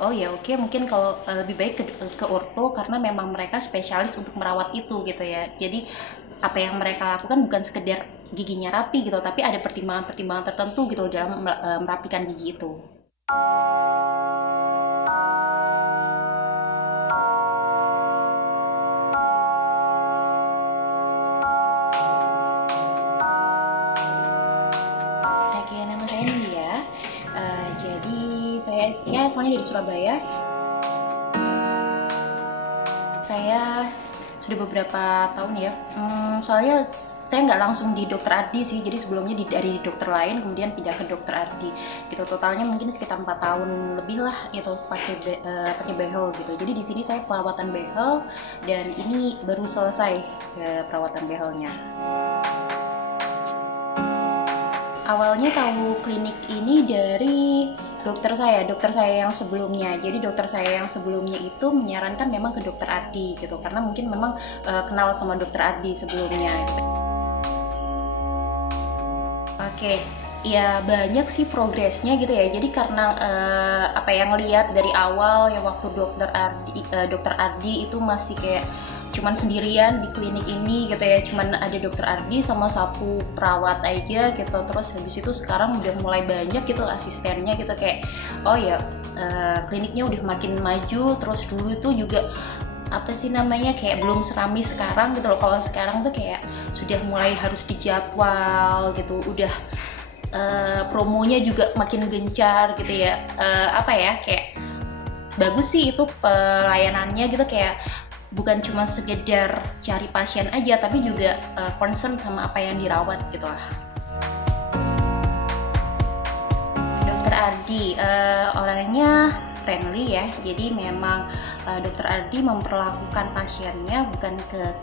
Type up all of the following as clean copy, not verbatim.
oh ya oke, mungkin kalau lebih baik ke orto karena memang mereka spesialis untuk merawat itu gitu ya. Jadi apa yang mereka lakukan bukan sekedar giginya rapi gitu, tapi ada pertimbangan-pertimbangan tertentu gitu dalam merapikan gigi itu. Oke, nama saya Nidia. Jadi saya asalnya dari Surabaya. Saya sudah beberapa tahun ya. Soalnya saya nggak langsung di dokter Ardi sih. Jadi sebelumnya dari dokter lain, kemudian pindah ke dokter Ardi. Gitu totalnya mungkin sekitar 4 tahun lebih lah itu pakai behel gitu. Jadi di sini saya perawatan behel dan ini baru selesai perawatan behelnya. Awalnya tahu klinik ini dari dokter saya yang sebelumnya. Jadi dokter saya yang sebelumnya itu menyarankan memang ke dokter Ardi gitu, karena mungkin memang kenal sama dokter Ardi sebelumnya. Oke, ya banyak sih progresnya gitu ya. Jadi karena apa yang lihat dari awal ya waktu dokter Ardi itu masih kayak cuman sendirian di klinik ini gitu ya, cuman ada dokter Ardi sama sapu perawat aja gitu. Terus habis itu sekarang udah mulai banyak gitu asistennya gitu, kayak oh ya kliniknya udah makin maju. Terus dulu tuh juga apa sih namanya, kayak belum serami sekarang gitu loh. Kalau sekarang tuh kayak sudah mulai harus dijadwal gitu, udah promonya juga makin gencar gitu ya. Apa ya, kayak bagus sih itu pelayanannya gitu, kayak bukan cuma sekedar cari pasien aja, tapi juga concern sama apa yang dirawat gitu lah. Dokter Ardi orangnya friendly ya, jadi memang dokter Ardi memperlakukan pasiennya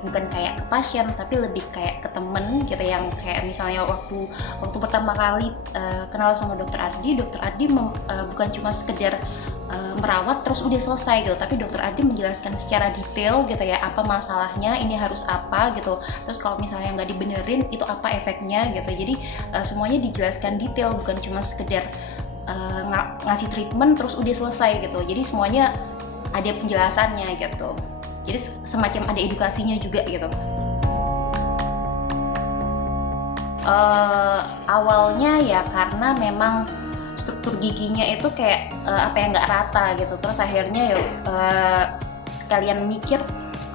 bukan kayak ke pasien, tapi lebih kayak ke temen gitu, yang kayak misalnya waktu pertama kali kenal sama dokter Ardi bukan cuma sekedar merawat terus udah selesai gitu, tapi dokter Ardi menjelaskan secara detail gitu ya, apa masalahnya, ini harus apa gitu, terus kalau misalnya nggak dibenerin itu apa efeknya gitu. Jadi semuanya dijelaskan detail, bukan cuma sekedar ngasih treatment terus udah selesai gitu. Jadi semuanya ada penjelasannya gitu, jadi semacam ada edukasinya juga gitu. Awalnya ya karena memang struktur giginya itu kayak apa yang nggak rata gitu, terus akhirnya ya sekalian mikir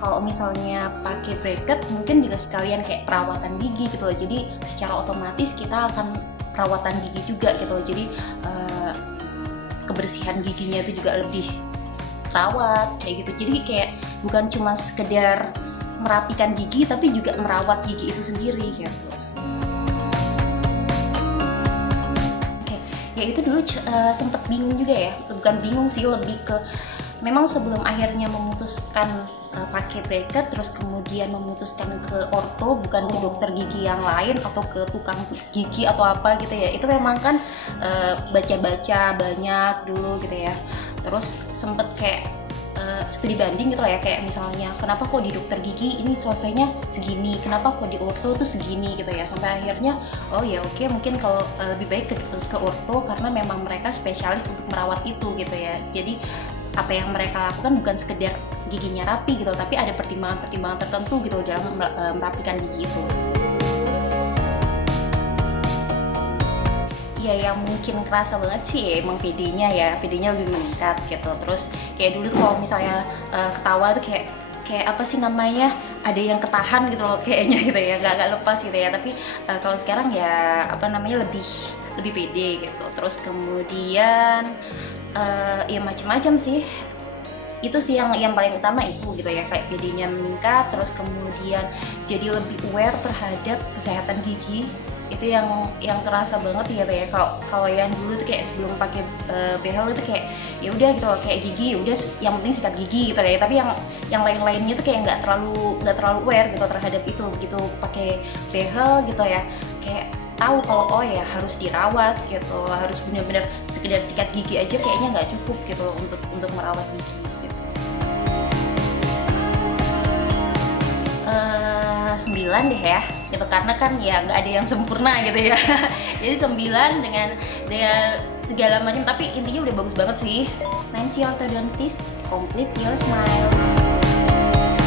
kalau misalnya pakai bracket mungkin juga sekalian kayak perawatan gigi gitu loh. Jadi secara otomatis kita akan perawatan gigi juga gitu loh. Jadi kebersihan giginya itu juga lebih terawat kayak gitu. Jadi kayak bukan cuma sekedar merapikan gigi, tapi juga merawat gigi itu sendiri gitu. Ya itu dulu sempet bingung juga ya, bukan bingung sih, lebih ke memang sebelum akhirnya memutuskan pakai bracket, terus kemudian memutuskan ke orto, bukan ke dokter gigi yang lain atau ke tukang gigi atau apa gitu ya, itu memang kan baca-baca banyak dulu gitu ya. Terus sempet kayak studi banding gitu lah ya, kayak misalnya kenapa kok di dokter gigi ini selesainya segini, kenapa kok di orto tuh segini gitu ya, sampai akhirnya oh ya oke, mungkin kalau lebih baik ke orto karena memang mereka spesialis untuk merawat itu gitu ya. Jadi apa yang mereka lakukan bukan sekedar giginya rapi gitu, tapi ada pertimbangan-pertimbangan tertentu gitu dalam merapikan gigi itu. Ya yang mungkin kerasa banget sih ya, emang PD-nya lebih meningkat gitu. Terus kayak dulu tuh kalau misalnya ketawa tuh kayak apa sih namanya, ada yang ketahan gitu loh kayaknya gitu ya, nggak lepas gitu ya. Tapi kalau sekarang ya apa namanya, lebih pede gitu. Terus kemudian ya macam-macam sih, itu sih yang paling utama itu gitu ya, kayak PD-nya meningkat. Terus kemudian jadi lebih aware terhadap kesehatan gigi, itu yang terasa banget gitu ya. Kalau yang dulu tuh kayak sebelum pakai behel itu kayak ya udah gitu loh, kayak gigi udah yang penting sikat gigi gitu ya, tapi yang lain-lainnya tuh kayak nggak terlalu aware gitu terhadap itu. Begitu pakai behel gitu ya, kayak tahu kalau oh ya harus dirawat gitu, harus benar-benar sekedar sikat gigi aja kayaknya nggak cukup gitu loh untuk merawat gigi gitu. 9 deh ya gitu, karena kan ya nggak ada yang sempurna gitu ya. Jadi 9 dengan segala macam, tapi intinya udah bagus banget sih. Nancy Orthodontist, complete your smile.